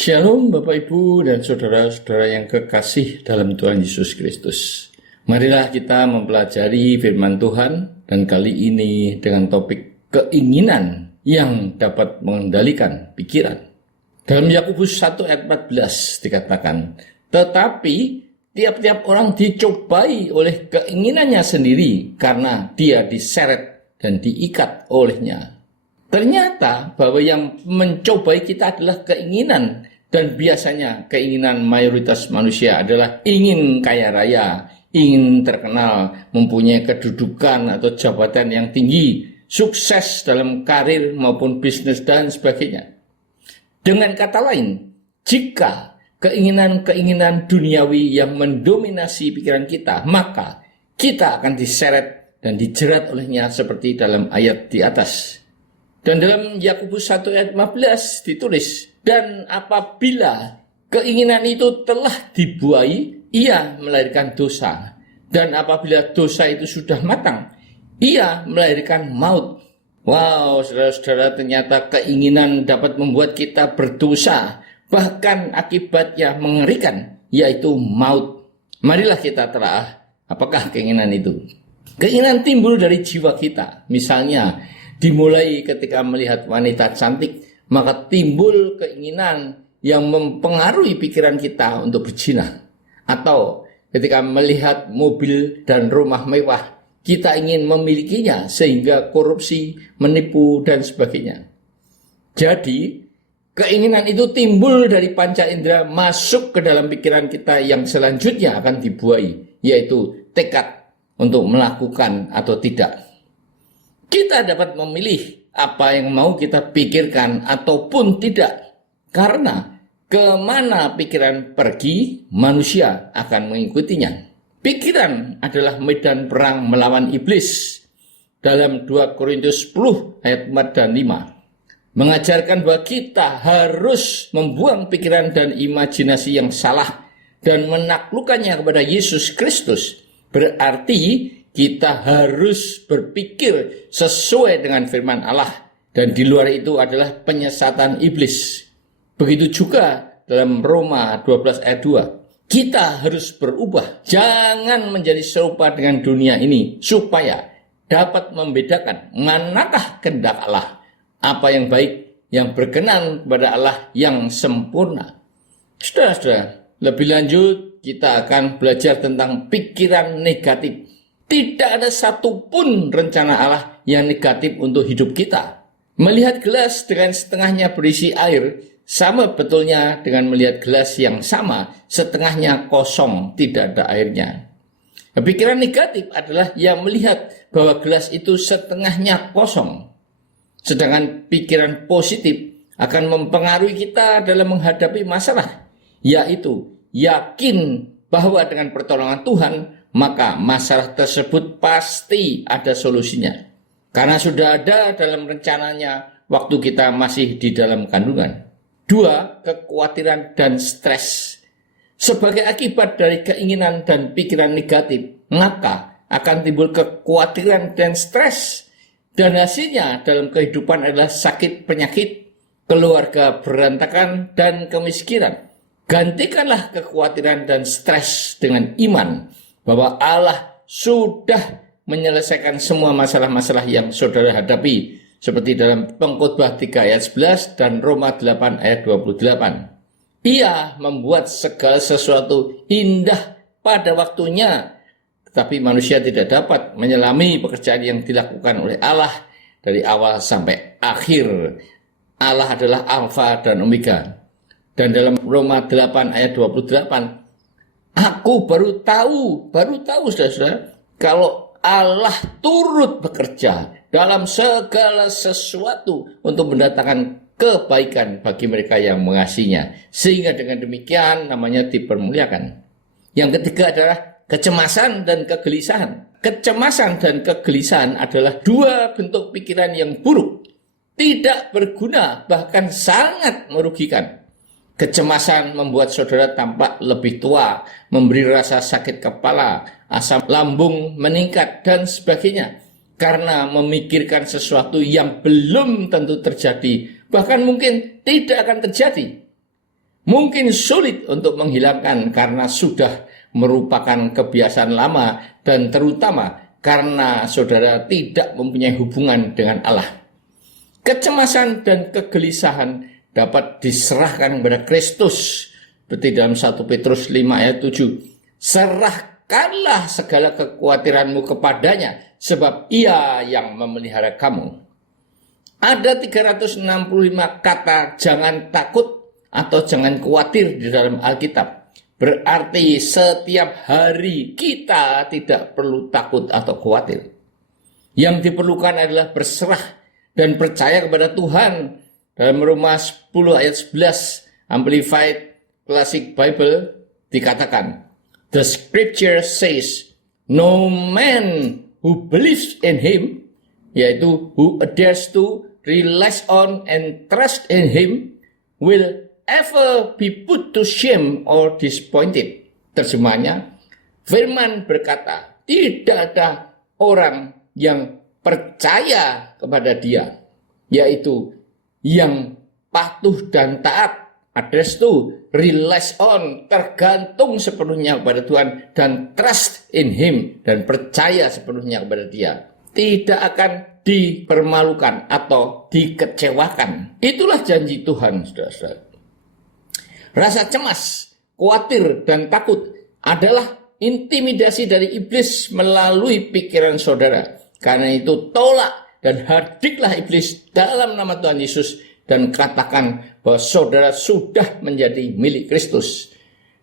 Shalom Bapak Ibu dan saudara-saudara yang kekasih dalam Tuhan Yesus Kristus. Marilah kita mempelajari firman Tuhan dan kali ini dengan topik keinginan yang dapat mengendalikan pikiran. Dalam Yakobus 1 ayat 14 dikatakan, tetapi tiap-tiap orang dicobai oleh keinginannya sendiri karena dia diseret dan diikat olehnya. Ternyata bahwa yang mencobai kita adalah keinginan, dan biasanya keinginan mayoritas manusia adalah ingin kaya raya, ingin terkenal, mempunyai kedudukan atau jabatan yang tinggi, sukses dalam karir maupun bisnis dan sebagainya. Dengan kata lain, jika keinginan-keinginan duniawi yang mendominasi pikiran kita, maka kita akan diseret dan dijerat olehnya seperti dalam ayat di atas. Dan dalam Yakobus 1 ayat 15 ditulis, dan apabila keinginan itu telah dibuai, ia melahirkan dosa. Dan apabila dosa itu sudah matang, ia melahirkan maut. Wow, saudara-saudara, ternyata keinginan dapat membuat kita berdosa, bahkan akibatnya mengerikan, yaitu maut. Marilah kita telah apakah keinginan itu? Keinginan timbul dari jiwa kita, misalnya dimulai ketika melihat wanita cantik, maka timbul keinginan yang mempengaruhi pikiran kita untuk berzina. Atau ketika melihat mobil dan rumah mewah, kita ingin memilikinya sehingga korupsi, menipu, dan sebagainya. Jadi, keinginan itu timbul dari panca indera masuk ke dalam pikiran kita yang selanjutnya akan dibuai, yaitu tekad untuk melakukan atau tidak. Kita dapat memilih apa yang mau kita pikirkan ataupun tidak. Karena kemana pikiran pergi, manusia akan mengikutinya. Pikiran adalah medan perang melawan iblis. Dalam 2 Korintus 10 ayat 4 dan 5. Mengajarkan bahwa kita harus membuang pikiran dan imajinasi yang salah dan menaklukkannya kepada Yesus Kristus. Berarti kita harus berpikir sesuai dengan firman Allah, dan di luar itu adalah penyesatan iblis. Begitu juga dalam Roma 12 ayat 2. Kita harus berubah, jangan menjadi serupa dengan dunia ini, supaya dapat membedakan manakah kehendak Allah, apa yang baik, yang berkenan kepada Allah, yang sempurna. Saudara-saudara, lebih lanjut kita akan belajar tentang pikiran negatif. Tidak ada satupun rencana Allah yang negatif untuk hidup kita. Melihat gelas dengan setengahnya berisi air, sama betulnya dengan melihat gelas yang sama, setengahnya kosong, tidak ada airnya. Pikiran negatif adalah yang melihat bahwa gelas itu setengahnya kosong. Sedangkan pikiran positif akan mempengaruhi kita dalam menghadapi masalah, yaitu yakin bahwa dengan pertolongan Tuhan, maka masalah tersebut pasti ada solusinya. Karena sudah ada dalam rencananya waktu kita masih di dalam kandungan. 2. Kekhawatiran dan stres. Sebagai akibat dari keinginan dan pikiran negatif, maka akan timbul kekhawatiran dan stres. Dan hasilnya dalam kehidupan adalah sakit penyakit, keluarga berantakan, dan kemiskinan. Gantikanlah kekhawatiran dan stres dengan iman bahwa Allah sudah menyelesaikan semua masalah-masalah yang saudara hadapi, seperti dalam Pengkhotbah 3 ayat 11 dan Roma 8 ayat 28. Ia membuat segala sesuatu indah pada waktunya, tetapi manusia tidak dapat menyelami pekerjaan yang dilakukan oleh Allah dari awal sampai akhir. Allah adalah Alfa dan Omega. Dan dalam Roma 8 ayat 28, aku baru tahu saudara-saudara, kalau Allah turut bekerja dalam segala sesuatu untuk mendatangkan kebaikan bagi mereka yang mengasihinya, sehingga dengan demikian namanya dipermuliakan. Yang ketiga adalah kecemasan dan kegelisahan. Kecemasan dan kegelisahan adalah dua bentuk pikiran yang buruk, tidak berguna, bahkan sangat merugikan. Kecemasan membuat saudara tampak lebih tua, memberi rasa sakit kepala, asam lambung meningkat, dan sebagainya. Karena memikirkan sesuatu yang belum tentu terjadi, bahkan mungkin tidak akan terjadi. mungkin sulit untuk menghilangkan karena sudah merupakan kebiasaan lama dan terutama karena saudara tidak mempunyai hubungan dengan Allah. Kecemasan dan kegelisahan dapat diserahkan kepada Kristus. Seperti dalam 1 Petrus 5 ayat 7. Serahkanlah segala kekhawatiranmu kepadanya, sebab ia yang memelihara kamu. Ada 365 kata jangan takut atau jangan khawatir di dalam Alkitab. Berarti setiap hari kita tidak perlu takut atau khawatir. Yang diperlukan adalah berserah dan percaya kepada Tuhan. Dalam Roma 10 ayat 11 Amplified Classic Bible dikatakan, "The scripture says, no man who believes in him," yaitu who dares to rely on and trust in him, "will ever be put to shame or disappointed." Terjemahnya, firman berkata, tidak ada orang yang percaya kepada dia, yaitu yang patuh dan taat, address to, relies on, tergantung sepenuhnya kepada Tuhan, dan trust in him, dan percaya sepenuhnya kepada dia, tidak akan dipermalukan atau dikecewakan. Itulah janji Tuhan, saudara-saudara. Rasa cemas, khawatir, dan takut adalah intimidasi dari iblis melalui pikiran saudara. Karena itu tolak dan hardiklah iblis dalam nama Tuhan Yesus dan katakan bahwa saudara sudah menjadi milik Kristus.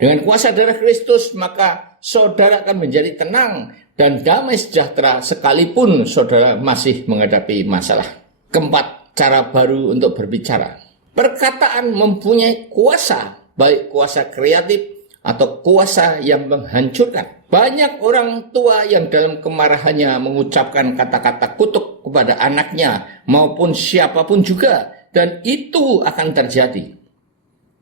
Dengan kuasa darah Kristus maka saudara akan menjadi tenang dan damai sejahtera sekalipun saudara masih menghadapi masalah. Keempat, cara baru untuk berbicara. Perkataan mempunyai kuasa, baik kuasa kreatif atau kuasa yang menghancurkan. Banyak orang tua yang dalam kemarahannya mengucapkan kata-kata kutuk kepada anaknya maupun siapapun juga, dan itu akan terjadi.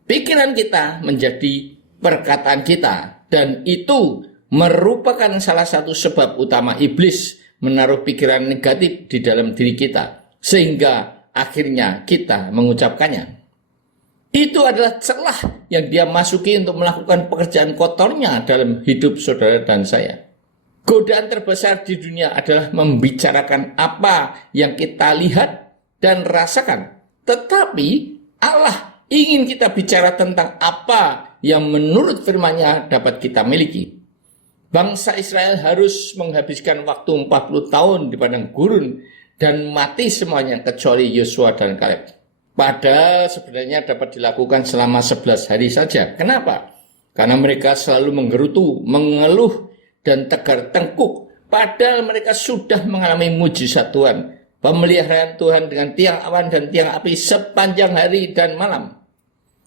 Pikiran kita menjadi perkataan kita, dan itu merupakan salah satu sebab utama iblis menaruh pikiran negatif di dalam diri kita, sehingga akhirnya kita mengucapkannya. Itu adalah celah yang dia masuki untuk melakukan pekerjaan kotornya dalam hidup saudara dan saya. Godaan terbesar di dunia adalah membicarakan apa yang kita lihat dan rasakan. Tetapi Allah ingin kita bicara tentang apa yang menurut firman-Nya dapat kita miliki. Bangsa Israel harus menghabiskan waktu 40 tahun di padang gurun dan mati semuanya kecuali Yosua dan Kaleb. Padahal sebenarnya dapat dilakukan selama 11 hari saja. Kenapa? Karena mereka selalu menggerutu, mengeluh, dan tegar tengkuk. Padahal mereka sudah mengalami mujizat Tuhan. Pemeliharaan Tuhan dengan tiang awan dan tiang api sepanjang hari dan malam.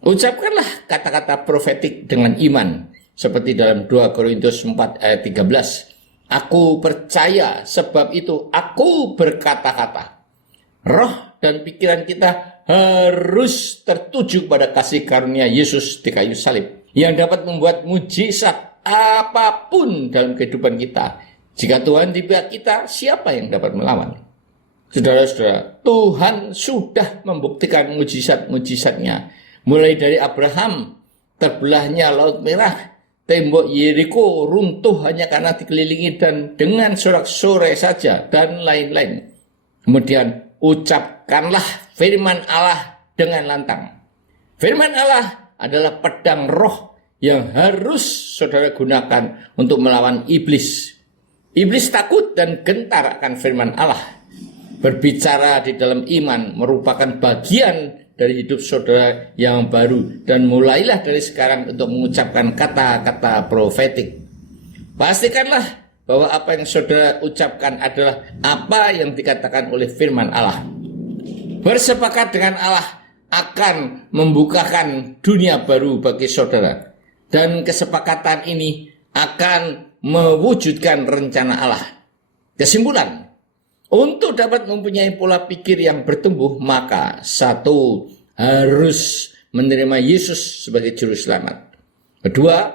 Ucapkanlah kata-kata profetik dengan iman. Seperti dalam 2 Korintus 4 ayat 13. Aku percaya, sebab itu aku berkata-kata. Roh dan pikiran kita harus tertuju pada kasih karunia Yesus di kayu salib yang dapat membuat mujizat apapun dalam kehidupan kita. Jika Tuhan di pihak kita, siapa yang dapat melawan? Saudara-saudara, Tuhan sudah membuktikan mujizat-mujizatnya. Mulai dari Abraham, terbelahnya Laut Merah, tembok Yeriko runtuh hanya karena dikelilingi dan dengan sorak-sorai saja, dan lain-lain. Kemudian ucapkanlah firman Allah dengan lantang. Firman Allah adalah pedang roh yang harus saudara gunakan untuk melawan iblis. Iblis takut dan gentar akan firman Allah. Berbicara di dalam iman merupakan bagian dari hidup saudara yang baru, dan mulailah dari sekarang untuk mengucapkan kata-kata profetik. Pastikanlah bahwa apa yang saudara ucapkan adalah apa yang dikatakan oleh firman Allah. Bersepakat dengan Allah akan membukakan dunia baru bagi saudara. Dan kesepakatan ini akan mewujudkan rencana Allah. Kesimpulan, untuk dapat mempunyai pola pikir yang bertumbuh, maka satu, harus menerima Yesus sebagai juru selamat. Kedua,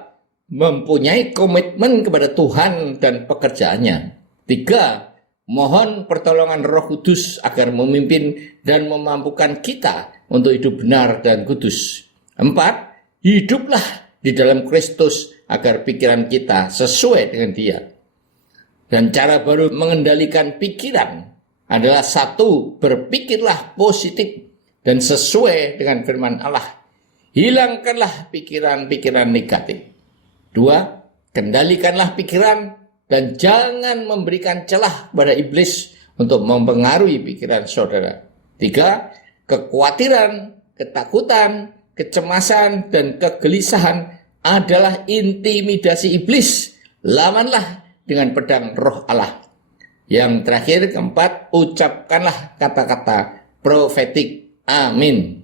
mempunyai komitmen kepada Tuhan dan pekerjaannya. Tiga, mohon pertolongan Roh Kudus agar memimpin dan memampukan kita untuk hidup benar dan kudus. Empat, Hiduplah di dalam Kristus agar pikiran kita sesuai dengan Dia. Dan cara baru mengendalikan pikiran adalah satu, berpikirlah positif dan sesuai dengan firman Allah. Hilangkanlah pikiran-pikiran negatif. Dua, kendalikanlah pikiran dan jangan memberikan celah pada iblis untuk mempengaruhi pikiran saudara. Tiga, kekhawatiran, ketakutan, kecemasan, dan kegelisahan adalah intimidasi iblis. Lawanlah dengan pedang Roh Allah. Yang terakhir, keempat, ucapkanlah kata-kata profetik. Amin.